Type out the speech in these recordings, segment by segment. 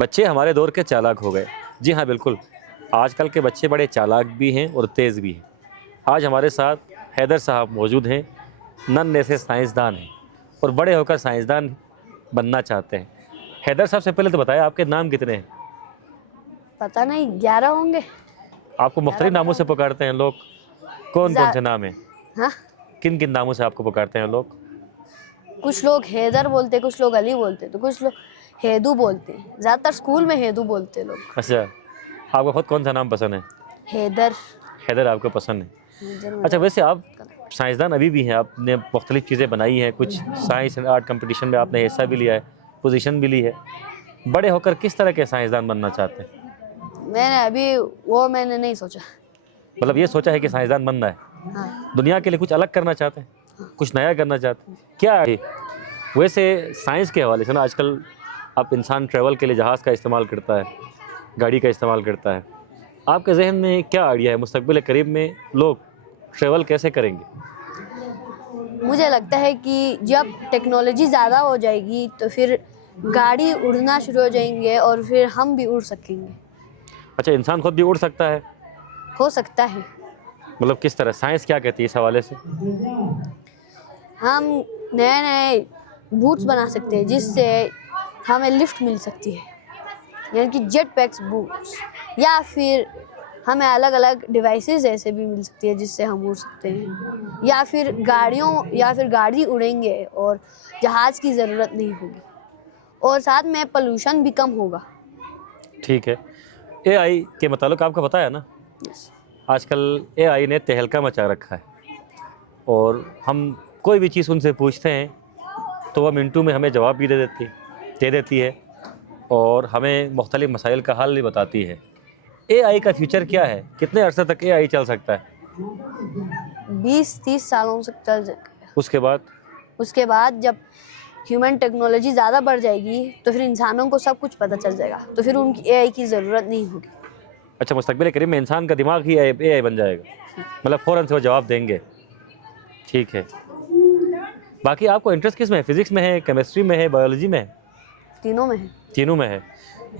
बच्चे हमारे दौर के चालाक हो गए। जी हाँ, बिल्कुल। आजकल के बच्चे बड़े चालाक भी हैं और तेज़ भी हैं। आज हमारे साथ हैदर साहब मौजूद हैं, नन्हे से साइंसदान हैं और बड़े होकर साइंसदान बनना चाहते हैं। हैदर साहब, से पहले तो बताएं, आपके नाम कितने हैं? पता नहीं, 11 होंगे। आपको मुख्तलिफ नामों से पुकारते हैं लोग। कौन कौन से नाम हैं? हाँ, किन किन नामों से आपको पुकारते हैं लोग? कुछ लोग हैदर बोलते, कुछ लोग अली बोलते, तो कुछ लोग हेदू बोलते हैं। ज़्यादातर स्कूल में हेदू बोलते लोग। अच्छा, आपको खुद कौन सा नाम पसंद है? हैदर। हैदर आपको पसंद है। अच्छा, वैसे आप साइंसदान अभी भी हैं, आपने मुख्तलिफ चीज़ें बनाई हैं, कुछ साइंस एंड आर्ट कंपटीशन में आपने हिस्सा भी लिया है, पोजीशन भी ली है। बड़े होकर किस तरह के साइंसदान बनना चाहते हैं? मैंने नहीं सोचा। मतलब ये सोचा है कि साइंसदान बनना है, हाँ। दुनिया के लिए कुछ अलग करना चाहते हैं, कुछ नया करना चाहते हैं, क्या है? वैसे साइंस के हवाले से ना, आजकल आप इंसान ट्रैवल के लिए जहाज़ का इस्तेमाल करता है, गाड़ी का इस्तेमाल करता है। आपके जहन में क्या आइडिया है, मुस्तकबिल करीब में लोग ट्रैवल कैसे करेंगे? मुझे लगता है कि जब टेक्नोलॉजी ज़्यादा हो जाएगी तो फिर गाड़ी उड़ना शुरू हो जाएंगे और फिर हम भी उड़ सकेंगे। अच्छा, इंसान खुद भी उड़ सकता है? हो सकता है। मतलब किस तरह, साइंस क्या कहती है इस हवाले से? हम नए नए बूट्स बना सकते हैं जिससे हमें लिफ्ट मिल सकती है, यानी कि जेट पैक्स बूट्स, या फिर हमें अलग अलग डिवाइसेस ऐसे भी मिल सकती है जिससे हम उड़ सकते हैं, या फिर गाड़ी उड़ेंगे और जहाज़ की ज़रूरत नहीं होगी, और साथ में पोल्यूशन भी कम होगा। ठीक है। एआई के मतलब आपको पता है ना, आजकल एआई ने तहलका मचा रखा है और हम कोई भी चीज़ उनसे पूछते हैं तो वह मिनटों में हमें जवाब भी दे देती है और हमें मुख्तलिफ मसाइल का हल भी बताती है। एआई का फ्यूचर क्या है? कितने अरसे तक एआई चल सकता है? 20-30 सालों से चल जाएगा। उसके बाद जब ह्यूमन टेक्नोलॉजी ज़्यादा बढ़ जाएगी तो फिर इंसानों को सब कुछ पता चल जाएगा, तो फिर उनकी एआई की ज़रूरत नहीं होगी। अच्छा, मुस्तकबिल करीब में इंसान का दिमाग ही एआई बन जाएगा, मतलब फ़ौरन से वो जवाब देंगे। ठीक है। बाकी आपको इंटरेस्ट किस में है? फिजिक्स में है, केमिस्ट्री में है, बायोलॉजी में है? तीनों में है। तीनों में है।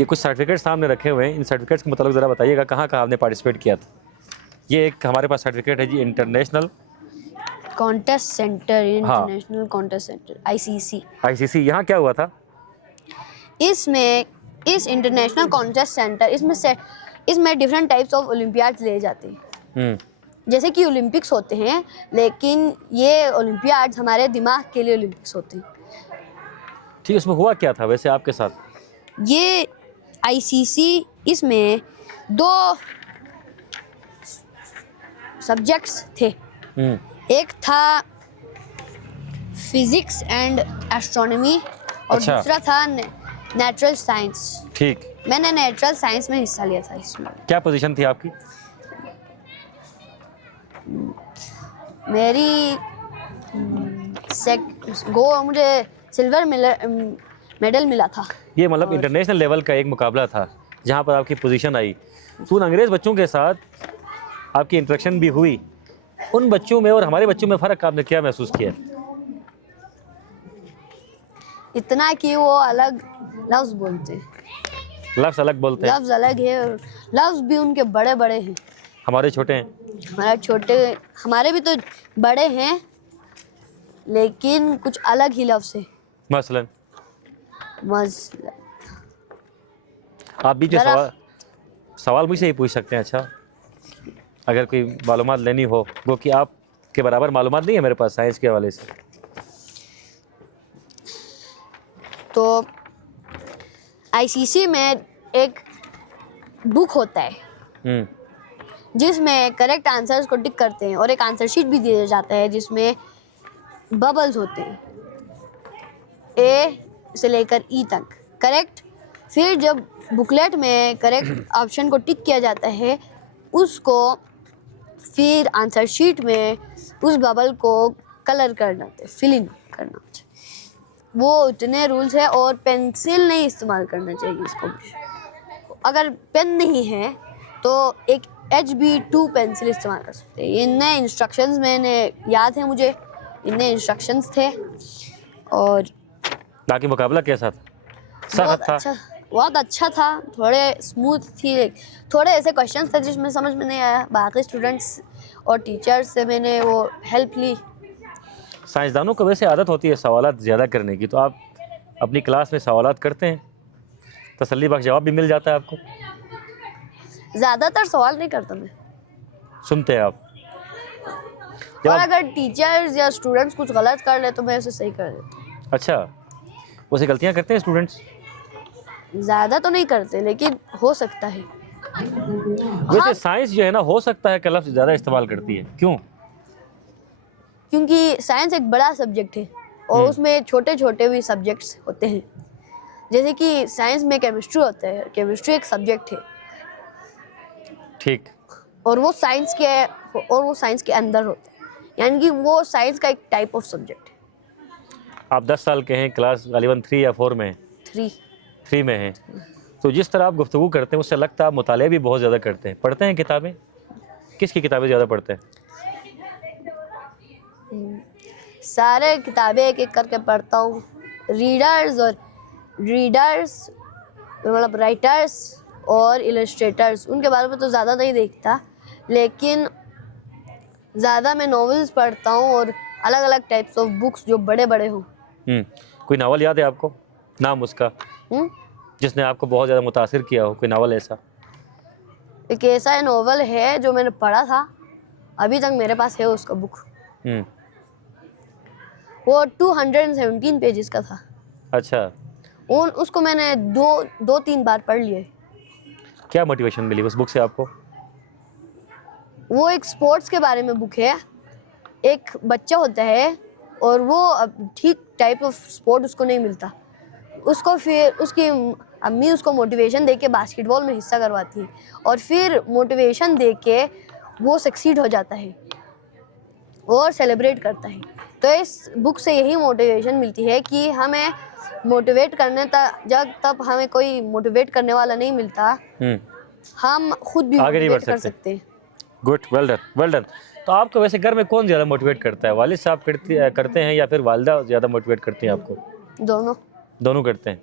ये कुछ सर्टिफिकेट सामने रखे हुए हैं, इन सर्टिफिकेट्स के मतलब ज़रा बताइएगा, कहाँ कहाँ आपने पार्टिसिपेट किया था? ये एक हमारे पास सर्टिफिकेट है जी, इंटरनेशनल कॉन्टेस्ट सेंटर, हाँ, इंटरनेशनल कॉन्टेस्ट सेंटर, आईसीसी। यहाँ क्या हुआ था? इस इंटरनेशनल कॉन्टेस्ट सेंटर इसमें डिफरेंट टाइप्स ऑफ ओलंपियाड्स ले जाते हैं। जैसे कि ओलंपिक्स होते हैं, लेकिन ये ओलंपियाड्स हमारे दिमाग के लिए ओलंपिक्स होते हैं। ठीक है, इसमें हुआ क्या था वैसे आपके साथ? ये आईसीसी, इसमें 2 सब्जेक्ट्स थे। एक था फिजिक्स एंड एस्ट्रोनॉमी और अच्छा, दूसरा था नेचुरल साइंस। ठीक। मैंने नेचुरल साइंस में हिस्सा लिया था। इसमें क्या पोजीशन थी आपकी? मेरी मुझे सिल्वर मेडल मिला था। ये मतलब इंटरनेशनल लेवल का एक मुकाबला था जहाँ पर आपकी पोजीशन आई। तो उन अंग्रेज़ बच्चों के साथ आपकी इंटरेक्शन भी हुई, उन बच्चों में और हमारे बच्चों में फ़र्क आपने क्या महसूस किया? इतना कि वो अलग लफ्ज़ बोलते हैं। लफ्ज़ अलग बोलते हैं? लफ्ज़ अलग है और लफ्ज़ भी उनके बड़े बड़े हैं। हमारे छोटे हैं? हमारे भी तो बड़े हैं, लेकिन कुछ अलग ही लफ्ज़ है। मसलन आप भी जो सवाल मुझसे ही पूछ सकते हैं। अच्छा, अगर कोई मालूमात लेनी हो, वो कि आपके बराबर मालूमात नहीं है मेरे पास साइंस के हवाले से। तो आईसीसी में एक बुक होता है जिसमें करेक्ट आंसर्स को टिक करते हैं, और एक आंसर शीट भी दिया जाता है जिसमें बबल्स होते हैं, ए से लेकर ई तक करेक्ट। फिर जब बुकलेट में करेक्ट ऑप्शन को टिक किया जाता है, उसको फिर आंसर शीट में उस बबल को कलर करना होता है, फिलिंग करना होता है। वो इतने रूल्स है, और पेंसिल नहीं इस्तेमाल करना चाहिए इसको भी। अगर पेन नहीं है तो एक HB2 पेंसिल इस्तेमाल कर सकते हैं। इनने इंस्ट्रक्शंस मैंने याद है मुझे, इनने इंस्ट्रक्शंस थे। और बाकी मुकाबला कैसा था? बहुत सख्त था? अच्छा, बहुत अच्छा था, थोड़े स्मूथ थी, थोड़े ऐसे क्वेश्चंस थे जिसमें समझ में नहीं आया, बाकी स्टूडेंट्स और टीचर्स से मैंने वो हेल्प ली। साइंसदानों को वैसे आदत होती है सवालात ज़्यादा करने की, तो आप अपनी क्लास में सवालात करते हैं, तसल्ली बख्श जवाब भी मिल जाता है आपको? ज़्यादातर सवाल नहीं करता मैं, सुनते हैं आप? और जवाब अगर टीचर्स या स्टूडेंट्स कुछ गलत कर ले तो मैं उसे सही कर देता हूँ। अच्छा, वैसे गलतियाँ करते हैं स्टूडेंट्स? ज़्यादा तो नहीं करते लेकिन हो सकता है। वैसे साइंस जो है ना, हो सकता है कि लफ्ज़ ज़्यादा इस्तेमाल करती है, क्यों? क्योंकि साइंस एक बड़ा सब्जेक्ट है और उसमें छोटे छोटे भी सब्जेक्ट्स होते हैं। जैसे कि साइंस में केमिस्ट्री होता है, केमिस्ट्री एक सब्जेक्ट है ठीक। और वो साइंस के अंदर होता है, यानी कि वो साइंस का एक टाइप ऑफ सब्जेक्ट है। आप 10 साल के हैं, क्लास गालिबन 3 या 4 में हैं? 3। 3 में हैं। तो जिस तरह आप गुफ्तगू करते हैं उससे लगता है आप मुताले भी बहुत ज़्यादा करते हैं, पढ़ते हैं किताबें? किसकी किताबें ज़्यादा पढ़ते हैं? सारे किताबें एक एक करके पढ़ता हूँ। रीडर्स मतलब राइटर्स और इलस्ट्रेटर्स, उनके बारे में तो ज़्यादा नहीं देखता, लेकिन ज़्यादा मैं नॉवेल्स पढ़ता हूँ और अलग अलग टाइप्स ऑफ बुक्स जो बड़े बड़े हों। कोई नावल याद है आपको, नाम उसका, जिसने आपको बहुत ज़्यादा मुतासिर किया हो, कोई नावल ऐसा? एक ऐसा नॉवल है जो मैंने पढ़ा था, अभी तक मेरे पास है उसका बुक। वो 217 पेजेस का था। अच्छा, उसको मैंने दो तीन बार पढ़ लिया है। क्या मोटिवेशन मिली उस बुक से आपको? वो एक स्पोर्ट्स के बारे में बुक है। एक बच्चा होता है और वो ठीक टाइप ऑफ स्पोर्ट उसको नहीं मिलता, उसको फिर उसकी अम्मी उसको मोटिवेशन देके बास्केटबॉल में हिस्सा करवाती है और फिर मोटिवेशन देके वो सक्सीड हो जाता है और सेलिब्रेट करता है। तो इस बुक से यही मोटिवेशन मिलती है कि हमें मोटिवेट करने जब तब हमें कोई मोटिवेट करने वाला नहीं मिलता, हम खुद भी आगे नहीं मोटिवेट बढ़ कर सकते। सकते हैं। Good, well done, well done. तो आपको वैसे घर में कौन ज़्यादा मोटिवेट करता है, वालिद साहब करते हैं या फिर वालिदा ज़्यादा मोटिवेट करती हैं आपको? दोनों। दोनों करते हैं।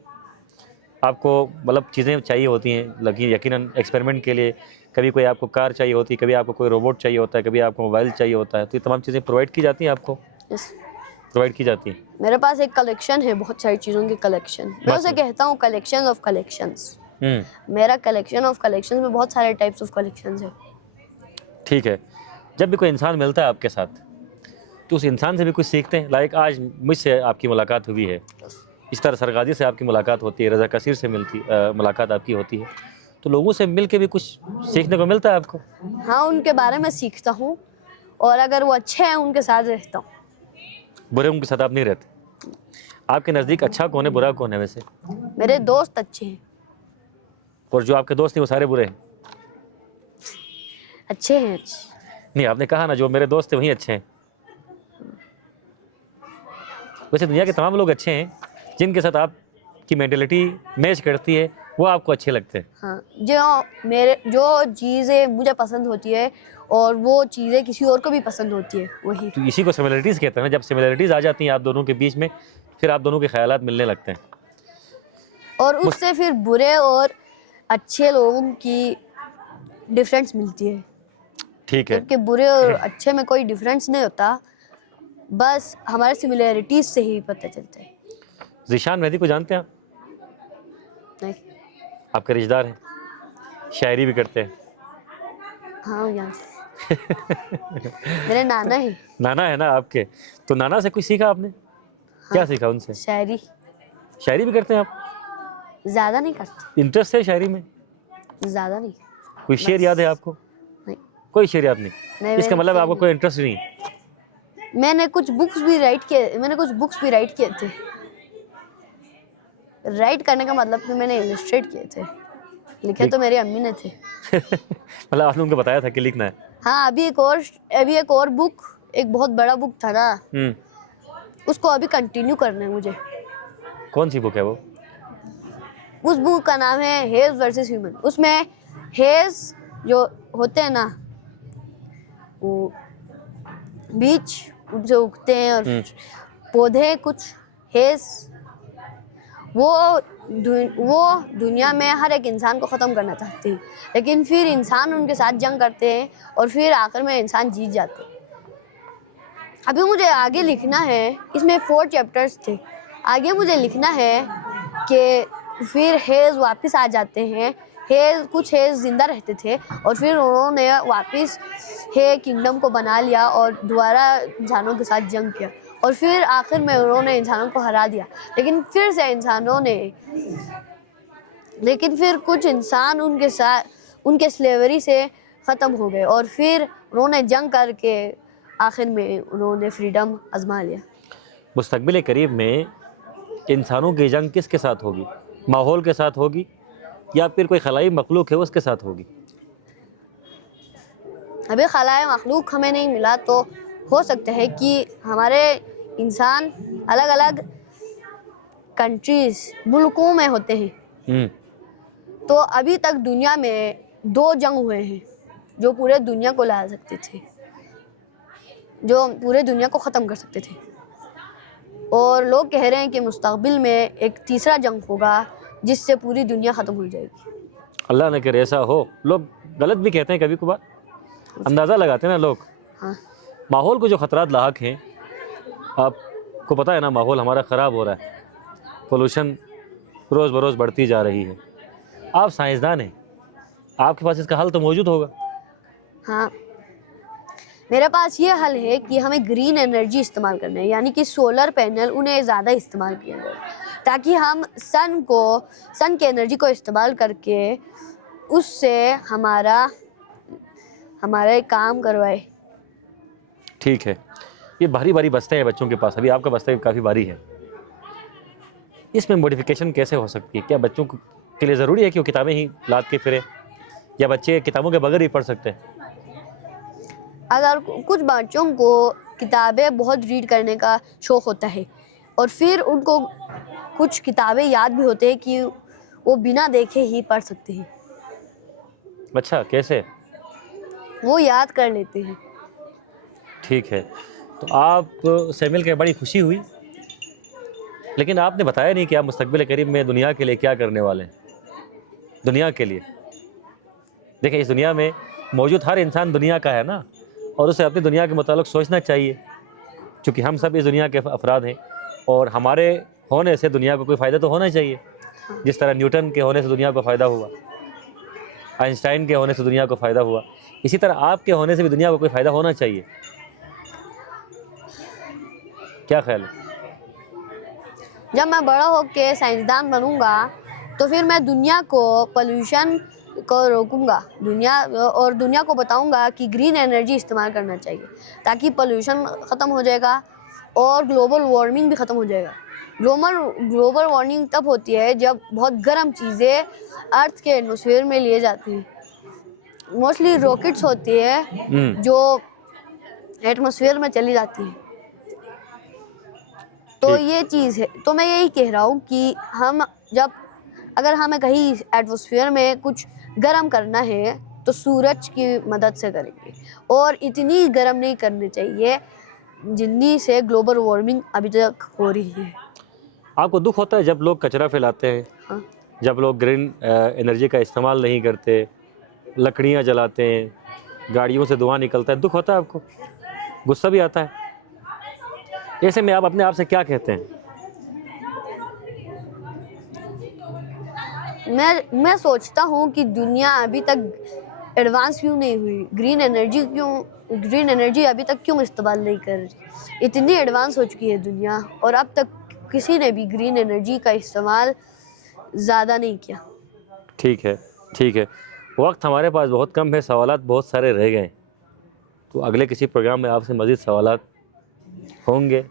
आपको मतलब चीज़ें चाहिए होती हैं लगी यकीनन एक्सपेरिमेंट के लिए, कभी कोई आपको कार चाहिए होती है, कभी आपको कोई रोबोट चाहिए होता है, कभी आपको मोबाइल चाहिए होता है, तो ये तमाम चीज़ें प्रोवाइड की जाती हैं आपको? यस, प्रोवाइड की जाती हैं। मेरे पास एक कलेक्शन है, बहुत सारी चीज़ों की कलेक्शन। मैं उसे मतलब? कहता हूँ कलेक्शन ऑफ कलेक्शंस। मेरा कलेक्शन ऑफ कलेक्शंस में बहुत सारे टाइप्स ऑफ कलेक्शंस है। ठीक है। जब भी कोई इंसान मिलता है आपके साथ, तो उस इंसान से भी कुछ सीखते हैं? लाइक आज मुझसे आपकी मुलाकात हुई है, इस तरह सरगाजी से आपकी मुलाकात होती है, रज़ा कसीर से मुलाकात आपकी होती है, तो लोगों से मिल के भी कुछ सीखने को मिलता है आपको? हाँ, उनके बारे में सीखता हूँ और अगर वो अच्छे हैं उनके साथ रहता हूँ। बुरे उनके साथ आप नहीं रहते? आपके नज़दीक अच्छा कौन है, बुरा कौन है वैसे? मेरे दोस्त अच्छे हैं। और जो आपके दोस्त हैं वो सारे बुरे हैं? अच्छे हैं। नहीं, आपने कहा ना जो मेरे दोस्त हैं वही अच्छे हैं। वैसे दुनिया के तमाम लोग अच्छे हैं, जिनके साथ आपकी मेंटलिटी मैच करती है वो आपको अच्छे लगते हैं। हाँ, जो चीज़ें मुझे पसंद होती है और वो चीज़ें किसी और को भी पसंद होती है, वही। तो इसी को सिमिलरिटीज़ कहते हैं ना, जब सिमिलरिटीज़ आ जाती हैं आप दोनों के बीच में, फिर आप दोनों के ख्यालात मिलने लगते हैं। और उससे फिर बुरे और अच्छे लोगों की डिफरेंस मिलती है। ठीक है। जबकि बुरे और अच्छे में कोई डिफरेंस नहीं होता, बस हमारे सिमिलरिटीज से ही पता चलता है। ज़ीशान मेहदी को जानते हैं आप? नहीं। आपके रिश्तेदार हैं, शायरी भी करते हैं। हाँ, यहाँ से मेरे नाना है। नाना है ना आपके, तो नाना से कुछ सीखा आपने? क्या सीखा उनसे? शायरी। शायरी भी करते हैं आप? ज़्यादा नहीं करते। इंटरेस्ट है शायरी में? ज़्यादा नहीं। कोई शेर याद है आपको? नहीं। कोई शेर याद नहीं? नहीं, इसका मतलब आपको कोई इंटरेस्ट नहीं? मैंने कुछ बुक्स भी राइट किए थे। राइट करने का मतलब कि मैंने इलस्ट्रेट किए थे, लिखे तो मेरी अम्मी ने थे। मतलब आपने उनको बताया था कि लिखना है? हाँ, अभी एक और बुक, एक बहुत बड़ा बुक था ना, उसको अभी कंटिन्यू करना है मुझे। कौन सी बुक है वो? उस बुक का नाम है हेज वर्सेस ह्यूमन। उसमें हेज जो होते हैं ना, वो बीच उनसे उगते हैं और पौधे कुछ हेज, वो वो दुनिया में हर एक इंसान को ख़त्म करना चाहते हैं, लेकिन फिर इंसान उनके साथ जंग करते हैं और फिर आखिर में इंसान जीत जाते हैं। अभी मुझे आगे लिखना है, इसमें 4 चैप्टर्स थे। आगे मुझे लिखना है कि फिर हेज़ वापस आ जाते हैं। कुछ हेज़ ज़िंदा रहते थे और फिर उन्होंने वापस हे किंगडम को बना लिया और दोबारा इंसानों के साथ जंग किया और फिर आखिर में उन्होंने इंसानों को हरा दिया। लेकिन फिर कुछ इंसान उनके स्लेवरी से ख़त्म हो गए और फिर उन्होंने जंग करके आखिर में उन्होंने फ्रीडम आजमा लिया। मुस्तकबिल करीब में इंसानों की जंग किसके साथ होगी? माहौल के साथ होगी या फिर कोई खलाई मखलूक है उसके साथ होगी? अभी खलाए मखलूक हमें नहीं मिला, तो हो सकता है कि हमारे इंसान अलग अलग कंट्रीज़ मुल्कों में होते हैं। तो अभी तक दुनिया में 2 जंग हुए हैं जो पूरे दुनिया को ला सकते थे, जो पूरे दुनिया को ख़त्म कर सकते थे। और लोग कह रहे हैं कि मुस्तकबिल में एक तीसरा जंग होगा जिससे पूरी दुनिया ख़त्म हो जाएगी। अल्लाह न करे ऐसा हो। लोग गलत भी कहते हैं कभी कभार, अंदाज़ा लगाते हैं ना लोग। हाँ, माहौल को जो ख़तरात लाहक हैं, आपको पता है ना, माहौल हमारा ख़राब हो रहा है, पोल्यूशन रोज़ बरोज़ बढ़ती जा रही है। आप साइंसदान हैं, आपके पास इसका हल तो मौजूद होगा। हाँ, मेरे पास ये हल है कि हमें ग्रीन एनर्जी इस्तेमाल करना है, यानी कि सोलर पैनल उन्हें ज़्यादा इस्तेमाल किया जाए ताकि हम सन की एनर्जी को इस्तेमाल करके उससे हमारे काम करवाए। ठीक है, ये भारी भारी बस्ते हैं बच्चों के पास, अभी आपका बस्ता भी काफ़ी भारी है। इसमें मॉडिफिकेशन कैसे हो सकती है? क्या बच्चों के लिए ज़रूरी है कि वो किताबें ही लाद के फिरें, या बच्चे किताबों के बगैर ही पढ़ सकते हैं? अगर कुछ बच्चों को किताबें बहुत रीड करने का शौक़ होता है और फिर उनको कुछ किताबें याद भी होते हैं कि वो बिना देखे ही पढ़ सकते हैं, अच्छा, कैसे? वो याद कर लेते हैं। ठीक है, तो आप से मिल के बड़ी खुशी हुई, लेकिन आपने बताया नहीं कि आप मुस्तकबिल करीब में दुनिया के लिए क्या करने वाले हैं। दुनिया के लिए देखिए, इस दुनिया में मौजूद हर इंसान दुनिया का है ना, और उसे अपनी दुनिया के मुताबिक सोचना चाहिए, क्योंकि हम सब इस दुनिया के अफराद हैं और हमारे होने से दुनिया को कोई फ़ायदा तो होना चाहिए। जिस तरह न्यूटन के होने से दुनिया को फ़ायदा हुआ, आइंस्टाइन के होने से दुनिया को फ़ायदा हुआ, इसी तरह आपके होने से भी दुनिया को कोई फ़ायदा होना चाहिए। क्या ख्याल है? जब मैं बड़ा होकर साइंसदान बनूंगा तो फिर मैं दुनिया को पोल्यूशन को रोकूंगा, दुनिया को बताऊंगा कि ग्रीन एनर्जी इस्तेमाल करना चाहिए ताकि पोल्यूशन ख़त्म हो जाएगा और ग्लोबल वार्मिंग भी ख़त्म हो जाएगा। ग्लोबल वार्मिंग तब होती है जब बहुत गर्म चीज़ें अर्थ के एटमॉस्फेयर में लिए जाती हैं। मोस्टली रॉकेट्स होती है जो एटमॉस्फेयर में चली जाती है। तो ये चीज़ है, तो मैं यही कह रहा हूँ कि अगर हमें कहीं एटमॉस्फेयर में कुछ गर्म करना है तो सूरज की मदद से करेंगे, और इतनी गर्म नहीं करनी चाहिए जितनी से ग्लोबल वार्मिंग अभी तक हो रही है। आपको दुख होता है जब लोग कचरा फैलाते हैं? हाँ, जब लोग ग्रीन एनर्जी का इस्तेमाल नहीं करते, लकड़ियाँ जलाते हैं, गाड़ियों से धुआं निकलता है, दुख होता है आपको? गुस्सा भी आता है? ऐसे में आप अपने आप से क्या कहते हैं? मैं सोचता हूँ कि दुनिया अभी तक एडवांस क्यों नहीं हुई, ग्रीन एनर्जी अभी तक क्यों इस्तेमाल नहीं कर रही। इतनी एडवांस हो चुकी है दुनिया और अब तक किसी ने भी ग्रीन एनर्जी का इस्तेमाल ज़्यादा नहीं किया। ठीक है, ठीक है, वक्त हमारे पास बहुत कम है, सवालात बहुत सारे रह गए, तो अगले किसी प्रोग्राम में आपसे मज़ीद सवालात होंगे,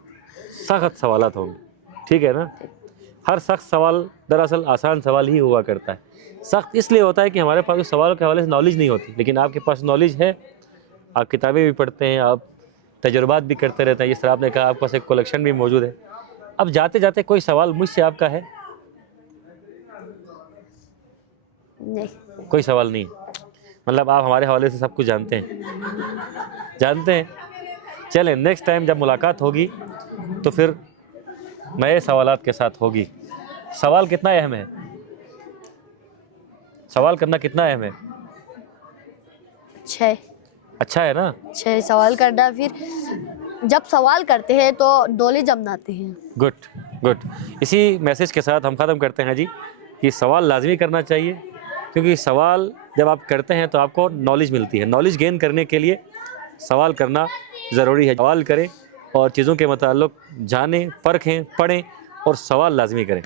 सख्त सवालात होंगे, ठीक है ना? हर सख्त सवाल दरअसल आसान सवाल ही हुआ करता है। सख्त इसलिए होता है कि हमारे पास उस सवालों के हवाले से नॉलेज नहीं होती, लेकिन आपके पास नॉलेज है, आप किताबें भी पढ़ते हैं, आप तजुर्बात भी करते रहते हैं। जिस तरह आपने कहा आपके पास एक कलेक्शन भी मौजूद है। अब जाते जाते कोई सवाल मुझसे आपका है? नहीं, कोई सवाल नहीं, मतलब आप हमारे हवाले से सब कुछ जानते हैं। चलें, नेक्स्ट टाइम जब मुलाकात होगी तो फिर नए सवालात के साथ होगी। सवाल कितना अहम है? सवाल करना कितना अहम है? 6। अच्छा है ना? 6 सवाल करना, फिर जब सवाल करते हैं तो नॉलेज अपनाते हैं। Good good. इसी मैसेज के साथ हम ख़त्म करते हैं जी कि सवाल लाजमी करना चाहिए, क्योंकि सवाल जब आप करते हैं तो आपको नॉलेज मिलती है। नॉलेज गेन करने के लिए सवाल करना ज़रूरी है। सवाल करें और चीज़ों के मुताल्लिक़ जानें, परखें, पढ़ें और सवाल लाजमी करें।